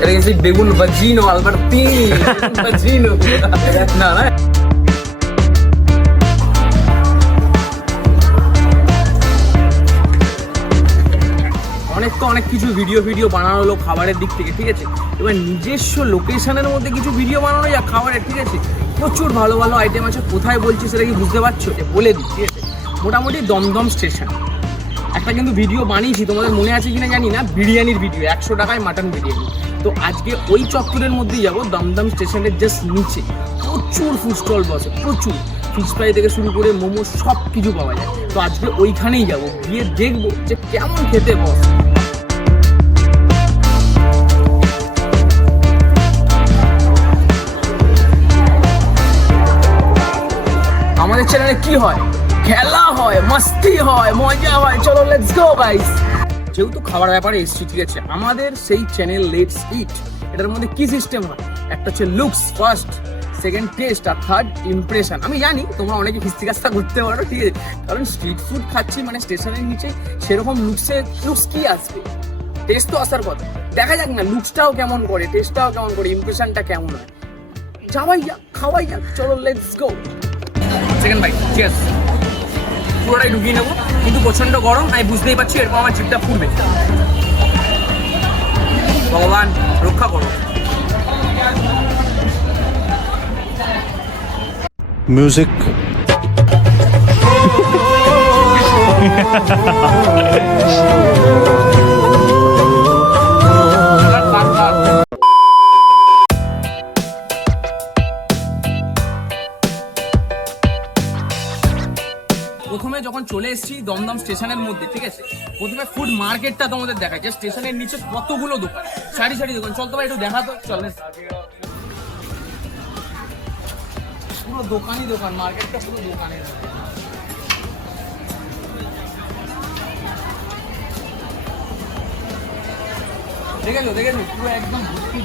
এটা কি বেগুন বাজিনো আলবার্টিনি বাজিনো না না অনেক কিছু ভিডিও বানানো হলো খাবারের দিক থেকে, ঠিক আছে। এবার নিজস্ব লোকেশনের মধ্যে কিছু ভিডিও বানানো যায় খাবারের, ঠিক আছে। প্রচুর ভালো ভালো আইটেম আছে, কোথায় বলছি সেটা কি বুঝতে পারছো? বলে দিই, ঠিক আছে। মোটামুটি দমদম স্টেশন একটা কিন্তু ভিডিও বানিয়েছি, তোমাদের মনে আছে কিনা জানি না, বিরিয়ানির ভিডিও, 100 টাকায় মাটন বিরিয়ানি। তো আজকে ওই চত্বরের মধ্যেই যাবো, দমদম স্টেশনের জাস্ট নিচে প্রচুর ফুড স্টল বসে, প্রচুর ফিশ ফ্রাই থেকে শুরু করে মোমো সব কিছু পাওয়া যায়। তো আজকে ওইখানেই যাবো, গিয়ে দেখবো যে কেমন খেতে বস। আমাদের চ্যানেলে কি হয়, খেলা হয়, মাস্তি হয়, মজা হয়। চলো লেটস গো গাইস। যেহেতু খাবার ব্যাপারে এসছি, ঠিক আছে, আমাদের সেই চ্যানেল লেটস ইট, এটার মধ্যে কি সিস্টেম হয়, একটা হচ্ছে লুকস ফার্স্ট, সেকেন্ড টেস্ট, আর থার্ড ইমপ্রেশন। আমি জানি তোমরা অনেকে খিস্তি কাস্তা করতে পারো, ঠিক আছে, কারণ স্ট্রিট ফুড খাচ্ছি মানে স্টেশনের নিচে, সেরকম লুকস কি আসবে, টেস্ট তো আসার কথা। দেখা যাক না লুকসটাও কেমন করে, টেস্টটাও কেমন করে, ইমপ্রেশনটা কেমন হয়। যাওয়াই যাক, খাওয়াই যাক, চলো let's go. Second bite, cheers. পুরোটাই ঢুকিয়ে নেবো, কিন্তু প্রচন্ড গরম, আমি বুঝতেই পারছি, এরপর আমার জিভটা পুড়বে। ভগবান রক্ষা করো। মিউজিক। প্রথমে যখন চলে এসেছি দমদম স্টেশনের মধ্যে, ঠিক আছে, প্রথমে ফুড মার্কেটটা তোমাদের দেখায়, যে স্টেশনের নিচে কতগুলো দোকান, সারি দোকান। চল তোমার একটু দেখা তো, চল। পুরো দোকানই দোকান, মার্কেটটা পুরো দোকানের। দেখেছো পুরো একদম ভর্তি।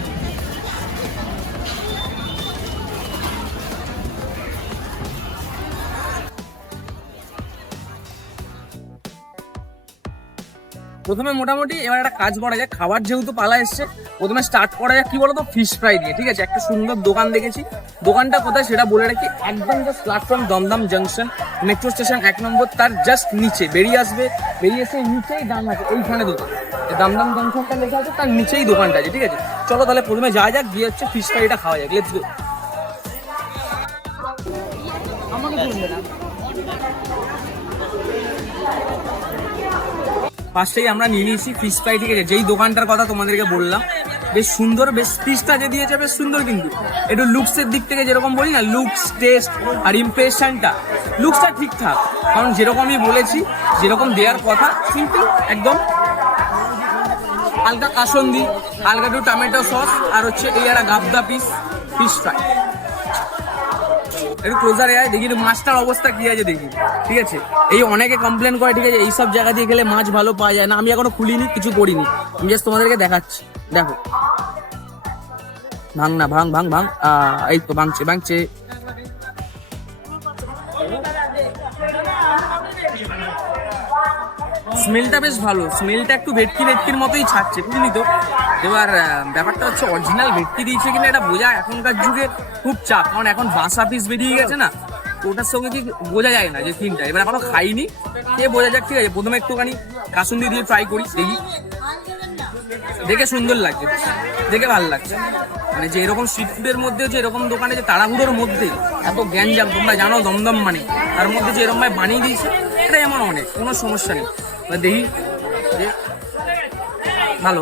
প্রথমে মোটামুটি এবার একটা কাজ করা যায়, খাবার যেহেতু পালা এসছে, প্রথমে স্টার্ট করা যায় কি বলতো, ফিশ ফ্রাই দিয়ে, ঠিক আছে। একটা সুন্দর দোকান দেখেছি, দোকানটা কোথায় সেটা বলে রাখি, একদম just platform Dumdum junction, metro station 1 নম্বর, তার জাস্ট নিচে বেরিয়ে এসে নিচেই দাম আছে, এইখানে দোকান, দমদম জাংশনটা লেখা আছে, তার নিচেই দোকানটা আছে, ঠিক আছে। চলো তাহলে প্রথমে যাওয়া যাক, গিয়ে হচ্ছে ফিশ ফ্রাইটা খাওয়া যাক, লেটস গো। ফার্স্টেই আমরা নিয়ে নিয়েছি ফিশ ফ্রাই, ঠিক আছে, যেই দোকানটার কথা তোমাদেরকে বললাম। বেশ সুন্দর, বেশ পিসটা যে দিয়েছে বেশ সুন্দর, কিন্তু একটু লুকসের দিক থেকে যেরকম বলি না, লুকস, টেস্ট আর ইমপ্রেশনটা, লুকসটা ঠিকঠাক, কারণ যেরকমই বলেছি, যেরকম দেওয়ার কথা, সিম্পল একদম, হালকা কাসন্দি, হালকা একটু টমেটো সস, আর হচ্ছে এই একটা গাবদা ফিশ ফ্রাই। একটু ক্লোজারে আয়, দেখি মাছটার অবস্থা কি আছে দেখি, ঠিক আছে। এই অনেকে কমপ্লেন করে, ঠিক আছে, এইসব জায়গা দিয়ে গেলে মাছ ভালো পাওয়া যায় না। আমি এখনো খুলিনি, কিছু করিনি, আমি জাস্ট তোমাদেরকে দেখাচ্ছি। দেখো, ভাঙ না, ভাঙ। এই তো ভাঙছে। স্মেলটা বেশ ভালো, স্মেলটা একটু ভেটকির মতোই ছাড়ছে, বুঝলি তো। এবার ব্যাপারটা হচ্ছে অরিজিনাল ভেটকি দিয়েছে কিনা এটা বোঝা এখনকার যুগে খুব চাপ, কারণ এখন বাসা পিস বেরিয়ে গেছে না, তো ওটার সঙ্গে কি বোঝা যায় না যে তিনটা। এবার এখনো খাইনি, কে বোঝা যাক, ঠিক আছে। প্রথমে একটুখানি কাসুন্দি দিয়ে ট্রাই করি, দেখে সুন্দর লাগছে, দেখে ভালো লাগছে। মানে যে এরকম স্ট্রিট ফুডের মধ্যে, যে এরকম দোকানে যে তাড়াহুড়োর মধ্যে এত গ্যাঞ্জাম, তোমরা জানো দমদম মানে, তার মধ্যে যে এরকম ভাবে বানিয়ে দিয়েছে, এটা এমন অনেক, কোনো সমস্যা নেই। দেখি ভালো।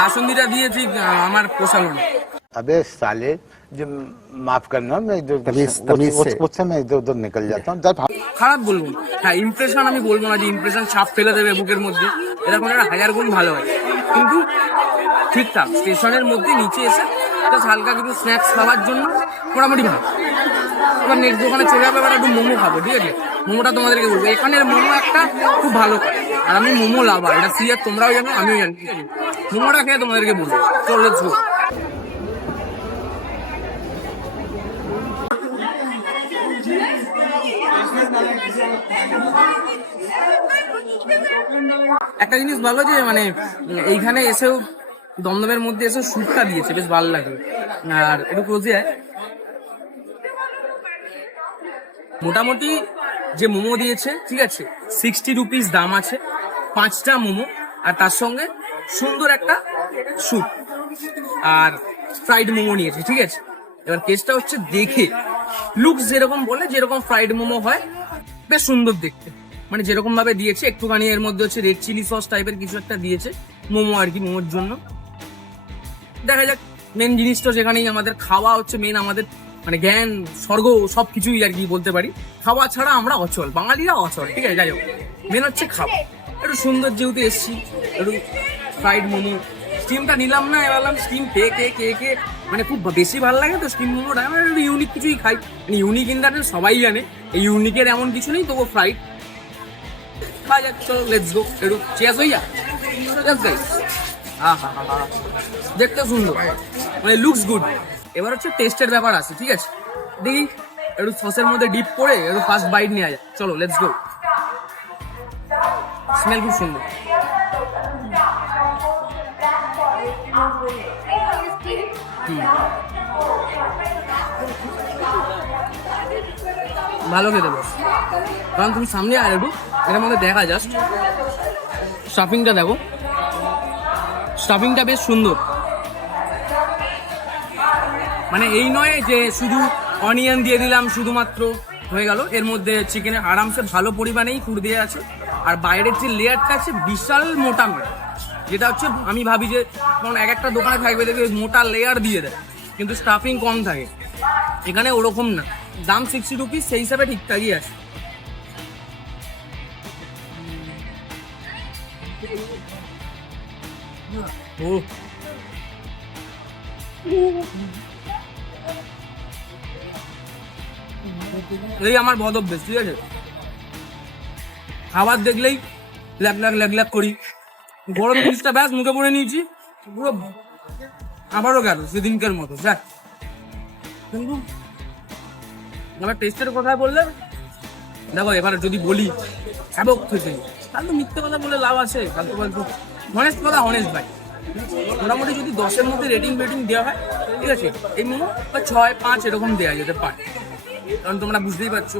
কাসুন্দিটা দিয়েছি, আমার পোষালো না। अबे साले, जो माफ करना, मैं उससे मैं इधर उधर निकल जाता हूँ। খারাপ বলবো না, হ্যাঁ ইমপ্রেশন আমি বলবো না যে ইমপ্রেশন ছাপ ফেলে দেবে বুকের মধ্যে, এরকম একটা 1000 গুণ ভালো হয়, কিন্তু ঠিকঠাক স্টেশনের মধ্যে নিচে এসে হালকা কিছু স্ন্যাক্স খাওয়ার জন্য মোটামুটি ভালো। এবার নেক্সট দোকানে চলে যাবে, এবার একটু মোমো খাবো, ঠিক আছে? মোমোটা তোমাদেরকে বলবো, এখানের মোমো একটা খুব ভালো খায়, আর আমি মোমো লাভার, এটা ক্লিয়ার, তোমরাও জানো আমিও জানি, ঠিক আছে? মোমোটা খেয়ে তোমাদেরকে বলবো, চলো লেটস গো। একটা জিনিস ভালো যে মানে এইখানে এসেও দমদমের মধ্যে এসে স্যুপটা দিয়েছে, বেশ ভালো লাগে। আর একটু ক্লোজে মোটামুটি যে মোমো দিয়েছে, ঠিক আছে, 60 রুপিস দাম আছে, 5টা মোমো, আর তার সঙ্গে সুন্দর একটা স্যুপ আর ফ্রাইড মোমো নিয়েছে, ঠিক আছে? এবার কেসটা হচ্ছে দেখে লুকস যেরকম বলে, যেরকম ফ্রাইড মোমো হয়, বেশ সুন্দর দেখতে, মানে যেরকম ভাবে দিয়েছে, একটুখানি এর মধ্যে হচ্ছে রেড চিলি সস টাইপের কিছু একটা দিয়েছে মোমো আর কি, মোমোর জন্য। দেখা যাক, মেন জিনিসটা যেখানেই আমাদের খাওয়া হচ্ছে মেন, আমাদের মানে জ্ঞান স্বর্গ সবকিছুই আর কি বলতে পারি, খাওয়া ছাড়া আমরা অচল, বাঙালিরা অচল, ঠিক আছে? যাই হোক, মেন হচ্ছে খাওয়া। একটু সুন্দর যেহেতু এসছি, একটু ফ্রাইড মোমো স্টিমটা নিলাম না, এলাম স্টিম খেয়ে কে মানে খুব বেশি ভালো লাগে তো স্টিম মোমোটা, মানে একটু ইউনিক কিছুই খাই, মানে ইউনিক ইন্টারনেট সবাই জানে, এই ইউনিকের এমন কিছু নেই, তবু ফ্রাইড খাওয়া যাক, চলো লেটস গো, একটু চেয়ার্স হইয়া, দেখতে সুন্দর, মানে লুকস গুড। এবার হচ্ছে টেস্টের ব্যাপার আছে, ঠিক আছে? দেখি একটু সসের মধ্যে ডিপ করে একটু ফার্স্ট বাইট নেওয়া যায়, চলো লেটস গো। স্মেল খুব সুন্দর, ভালো খেতে বস, কারণ তুমি সামনে আর একটু এটার মধ্যে দেখা জাস্ট স্টাফিংটা দেখো, স্টাফিংটা বেশ সুন্দর, মানে এই নয় যে শুধু অনিয়ন দিয়ে দিলাম শুধুমাত্র হয়ে গেল, এর মধ্যে চিকেনের আরামসে ভালো পরিমাণেই পুর দিয়ে আছে, আর বাইরের যে লেয়ারটা আছে বিশাল মোটা নয়, যেটা হচ্ছে আমি ভাবি যে কারণ এক একটা দোকানে থাকবে দেখবে মোটা লেয়ার দিয়ে দেয় কিন্তু স্টাফিং কম থাকে, এখানে ওরকম না, দাম 60 রুপিস, সেই হিসাবে ঠিকঠাকই আছে। এই আমার বদ অভ্যেস, ঠিক আছে? খাবার দেখলেই ল্যাগ করি, গরম জিনিসটা ব্যাস মুখে পড়ে নিয়েছি পুরো, আবারও গেল সেদিনকার মতো। দেখ কিন্তু আমার টেস্টের কথা বললে দেখো, এবার যদি বলি হ্যাবক থেকে, তাহলে তো মিথ্যে কথা বলে লাভ আছে, তাহলে তো হনেস্ট কথা, হনেস্ট ভাই। মোটামুটি যদি 10-এর মধ্যে রেটিং দেওয়া হয়, ঠিক আছে, এই মোমো 6-5 এরকম দেওয়া যেতে পারে, কারণ তোমরা বুঝতেই পারছো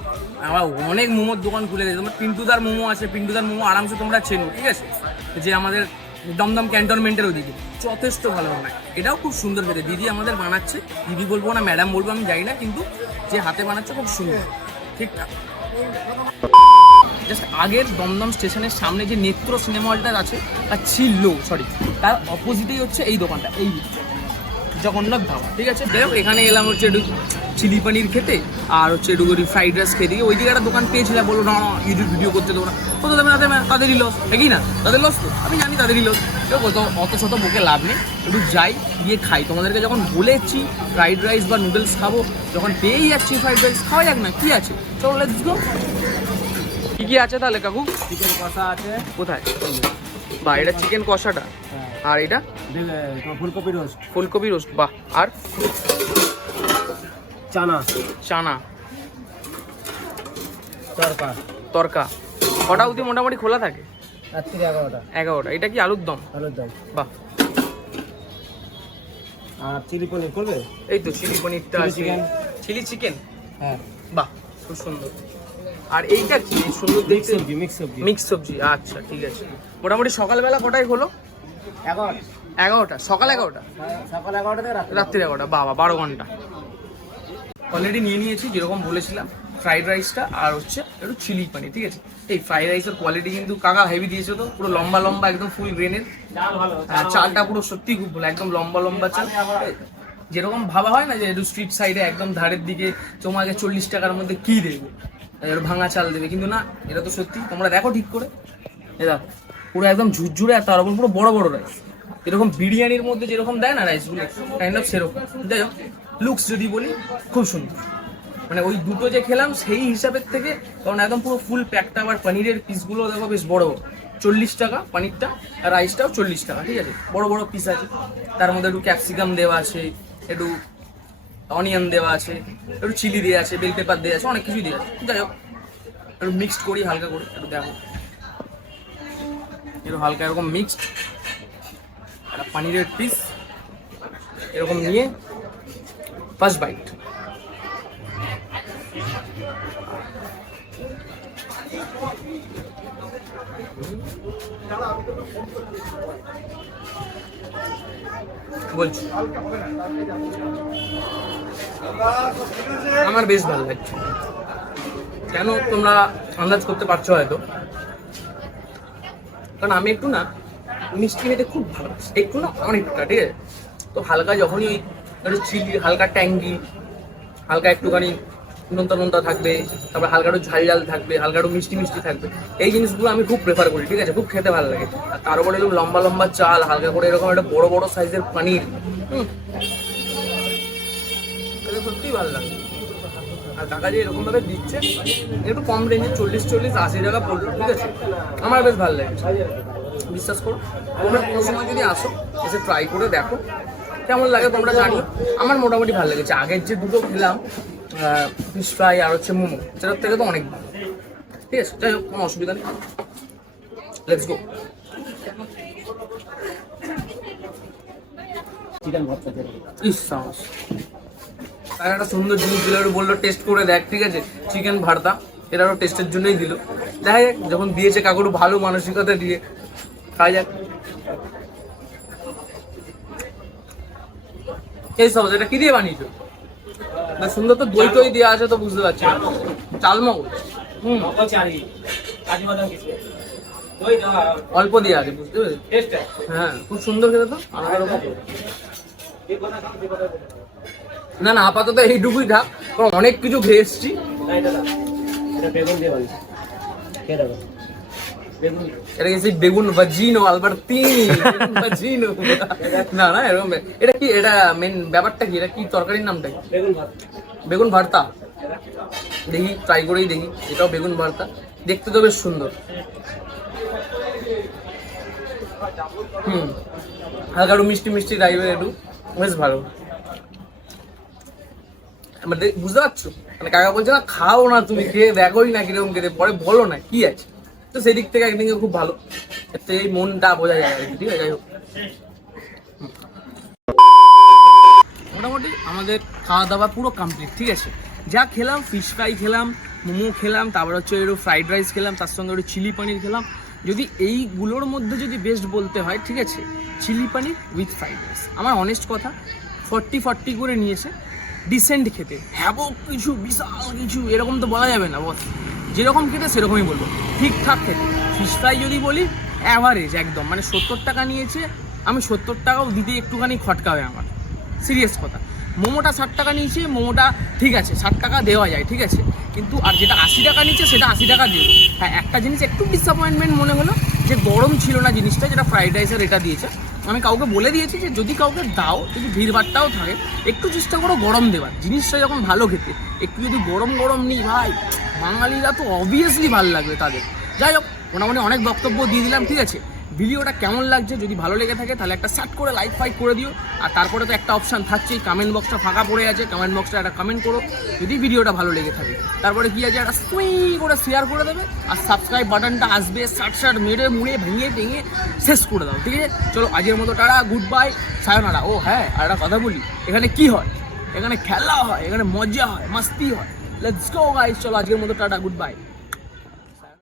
আবার অনেক মোমোর দোকান খুলে গেছে, তোমার পিন্টুদার মোমো আছে, পিন্টুদার মোমো আরামসে তোমরা চেনো, ঠিক আছে, যে আমাদের দমদম ক্যান্টনমেন্টের ওদিকে যথেষ্ট ভালো বানায়, এটাও খুব সুন্দর খেতে, দিদি আমাদের বানাচ্ছে, দিদি বলবো না ম্যাডাম বলবো আমি জানি না, কিন্তু যে হাতে বানাচ্ছে খুব সুন্দর, ঠিকঠাক। জাস্ট আগের দমদম স্টেশনের সামনে যে নেত্র সিনেমা হলটা আছে তার অপোজিটেই হচ্ছে এই দোকানটা, এই জগন্নাথ ধাবা, ঠিক আছে? দেখো এখানে এলাম হচ্ছে একটু চিলি পনির খেতে, আর হচ্ছে একটু ফ্রাইড রাইস খেতে, ওই দিকে একটা দোকান পেয়েছিলাম, বললো না ইউটিউব ভিডিও করতে দেবো না, কত দেবে না দেবে, তাদেরই লস, দেখি না তাদের লস, তো আমি জানি তাদেরই লস, অত শত বকে লাভ নেই, একটু যাই গিয়ে খাই, তোমাদেরকে যখন বলেছি ফ্রাইড রাইস বা নুডলস খাবো, যখন পেয়েই যাচ্ছি ফ্রাইড রাইস, খাওয়া যাক না, কি আছে, চলো লেটস গো। কি আছে তাহলে কাকু? চিকেন কষা আছে, কোথায়? বা এটা চিকেন কষাটা, আর এটা ফুলকপি রোস্ট, বাহ, আর চানা তরকা। কটা অবধি মোটামুটি খোলা থাকে? রাত্রি 11টা। এটা কি আলুর দম? বাহ। আর চিলি পনির করবে? এই তো চিলি পনিরটা আছে, চিলি চিকেন, হ্যাঁ, বাহ খুব সুন্দর। আর এইটা কি সুন্দর দেখতে? মিক্স সবজি, আচ্ছা ঠিক আছে। মোটামুটি সকালবেলা কটায় হলো? 11টা, সকাল 11টা, সকাল 11টা থেকে রাত্রি 11টা, বাবা 12 ঘন্টা। অলরেডি নিয়ে নিয়েছি যেরকম বলেছিলাম, ফ্রাইড রাইসটা আর হচ্ছে একটু চিলি পানি, ঠিক আছে? এই ফ্রাইড রাইসের কোয়ালিটি কিন্তু কাকা হেভি দিয়েছে, তো পুরো লম্বা লম্বা একদম ফুল গ্রেনের চালটা, পুরো সত্যি খুব ভালো, একদম লম্বা লম্বা চাল, যেরকম ভাবা হয় না যে একটু স্ট্রিট সাইডে একদম ধারের দিকে তোমাকে 40 টাকার মধ্যে কি দেবে, ভাঙা চাল দেবে, কিন্তু না, এটা তো সত্যি, তোমরা দেখো ঠিক করে, এটা পুরো একদম ঝুরঝুরে, আর তার উপর পুরো বড় বড় রাইস, এরকম বিরিয়ানির মধ্যে যেরকম দেয় না রাইসগুলো, কাইন্ড অফ সেরকম। যাই হোক, লুকস যদি বলি খুব সুন্দর, মানে ওই দুটো যে খেলাম সেই হিসাবের থেকে, কারণ একদম পুরো ফুল প্যাকটা। আবার পনিরের পিসগুলো দেখো বেশ বড়, 40 টাকা পনিরটা, আর রাইসটাও 40 টাকা, ঠিক আছে, বড় বড় পিস আছে। তার মধ্যে একটু ক্যাপসিকাম দেওয়া আছে, একটু অনিয়ন দেওয়া আছে, একটু চিলি দেওয়া আছে, বেল পেপার দেওয়া আছে, অনেক কিছুই দেওয়া আছে। যাই হোক, একটু মিক্সড করি হালকা করে, একটু দেখো, একটু হালকা এরকম মিক্সড একটা পনিরের পিস এরকম নিয়ে ফার্স্ট বাইট। বলছি আমার বেশ ভালো লাগছে। কেন তোমরা আন্দাজ করতে পারছো হয়তো, কারণ আমি একটু না মিষ্টি খেতে খুব ভালো, একটু না অনেকটা, ঠিক আছে। তো হালকা যখনই ওই একটু চিলি, হালকা ট্যাঙ্গি, হালকা একটুখানি নোনতা নোনতা থাকবে, তারপর হালকা একটু ঝাল ঝাল থাকবে, হালকা একটু মিষ্টি মিষ্টি থাকবে, এই জিনিসগুলো আমি খুব প্রেফার করি, ঠিক আছে, খুব খেতে ভালো লাগে। আর তার উপরে এরকম লম্বা লম্বা চাল, হালকা করে এরকম একটা বড় বড় সাইজের পনির, এটা সত্যিই ভালো লাগে। আর কাকা যে এরকম ভাবে দিচ্ছে, একটু কম রেঞ্জে 40-80 টাকা পড়লো, ঠিক আছে, আমার বেশ ভালো লাগে। বিশ্বাস করো, তোমরা কোনো সময় যদি আসো, এসে ট্রাই করে দেখো কেমন লাগে, তোমরা জানিও। আমার মোটামুটি ভালো লেগেছে। আগের যে দুটো খেলাম, ফিশ ফ্রাই আর হচ্ছে মোমো, সেটার থেকে তো অনেক ভালো, ঠিক আছে। যাই হোক, কোনো অসুবিধা নেই, লেটস গো। ইস সাহস, আর একটা সুন্দর জিনিস দিল, বললো টেস্ট করে দেখ, ঠিক আছে, চিকেন ভর্তা। এটারও টেস্টের জন্যই দিল। দেখা যাক, যখন দিয়েছে কাকুর ভালো মানসিকতা দিয়ে, খাওয়া যাক। এই সব এটা কি দিয়ে বানিয়েছো? সুন্দর তো দই টই দেওয়া আছে, তো বুঝতে পারছি। চালমগজ, অল্প দিয়ে আছে, বুঝতে পেরেছি। হ্যাঁ, খুব সুন্দর খেতে তো, আলাদা রকম। না না, আপাতত এইটুকুই থাক, কারণ অনেক কিছু খেয়ে এসছি। এটা কি বেগুন ভাজিনো আলবার্তিনি? না না, এরকম। এটা কি, এটা মেন ব্যাপারটা কি? এটা কি তরকারির নামটা কি? বেগুন ভর্তা। দেখি, ট্রাই করেই দেখি। এটাও বেগুন ভর্তা, দেখতে তো বেশ সুন্দর। হালকা একটু মিষ্টি মিষ্টি টাইপের, একটু বেশ ভালো। বুঝতে পারছো, মানে কাকা বলছে না খাও না, তুমি খেয়ে দেখোই না কিরকম খেতে, পরে বলো না কি আছে। তো সেদিক থেকে একদিকে খুব ভালো, এতে এই মনটা বোঝা যায় আর কি, ঠিক আছে। যাই হোক, মোটামুটি আমাদের খাওয়া দাওয়া পুরো কমপ্লিট, ঠিক আছে। যা খেলাম, ফিশ ফ্রাই খেলাম, মোমো খেলাম, তারপর হচ্ছে একটু ফ্রাইড রাইস খেলাম, তার সঙ্গে একটু চিলি পনির খেলাম। যদি এইগুলোর মধ্যে যদি বেস্ট বলতে হয়, ঠিক আছে, chilli paneer with fried rice. আমার অনেস্ট কথা, 40 করে নিয়েছে, ডিসেন্ট খেতে, হ্যাবক কিছু, বিশাল কিছু এরকম তো বলা যাবে না বস। যেরকম খেতে সেরকমই বলবো, ঠিকঠাক খেতে। ফিশ ফ্রাই যদি বলি, অ্যাভারেজ একদম, মানে 70 টাকা নিয়েছে, আমি 70 টাকাও দিতে একটুখানি খটকাবে আমার, সিরিয়াস কথা। মোমোটা 60 টাকা নিয়েছে, মোমোটা ঠিক আছে, 60 টাকা দেওয়া যায়, ঠিক আছে, কিন্তু আর যেটা 80 টাকা নিচ্ছে সেটা 80 টাকা দেবো। হ্যাঁ, একটা জিনিস একটু ডিসঅ্যাপয়েন্টমেন্ট মনে হলো, যে গরম ছিল না জিনিসটা, যেটা ফ্রাইড রাইসের এটা দিয়েছে। আমি কাউকে বলে দিয়েছি যে যদি কাউকে দাও, যদি ভিড়ভাড়টাও থাকে, একটু চেষ্টা করো গরম দেওয়ার, জিনিসটা যখন ভালো খেতে। একটু যদি গরম গরম নিই ভাই, বাঙালিরা তো অবভিয়াসলি ভালো লাগবে তাদের। যাই হোক, মোটামুটি অনেক বক্তব্য দিয়ে দিলাম, ঠিক আছে। ভিডিওটা কেমন লাগছে, যদি ভালো লেগে থাকে তাহলে একটা সার্চ করে লাইক ফাইক করে দিও। আর তারপরে তো একটা অপশান থাকছেই, কমেন্ট বক্সটা ফাঁকা পড়ে আছে, কমেন্ট বক্সটা একটা কমেন্ট করো যদি ভিডিওটা ভালো লেগে থাকে। তারপরে কি আছে, একটা সুই করে শেয়ার করে দেবে, আর সাবস্ক্রাইব বাটনটা আসবে, শার্ট মেরে মুড়ে ভেঙে টেঙে শেষ করে দাও, ঠিক আছে। চলো, আজকের মতো টাটা, গুড বাই, সায়োনারা। ও হ্যাঁ, আর একটা কথা বলি, এখানে কি হয়, এখানে খেলা হয়, এখানে মজা হয়, মাস্তি হয়। লেটস গো গাইস, চলো আজকের মতো টাটা, গুড বাই।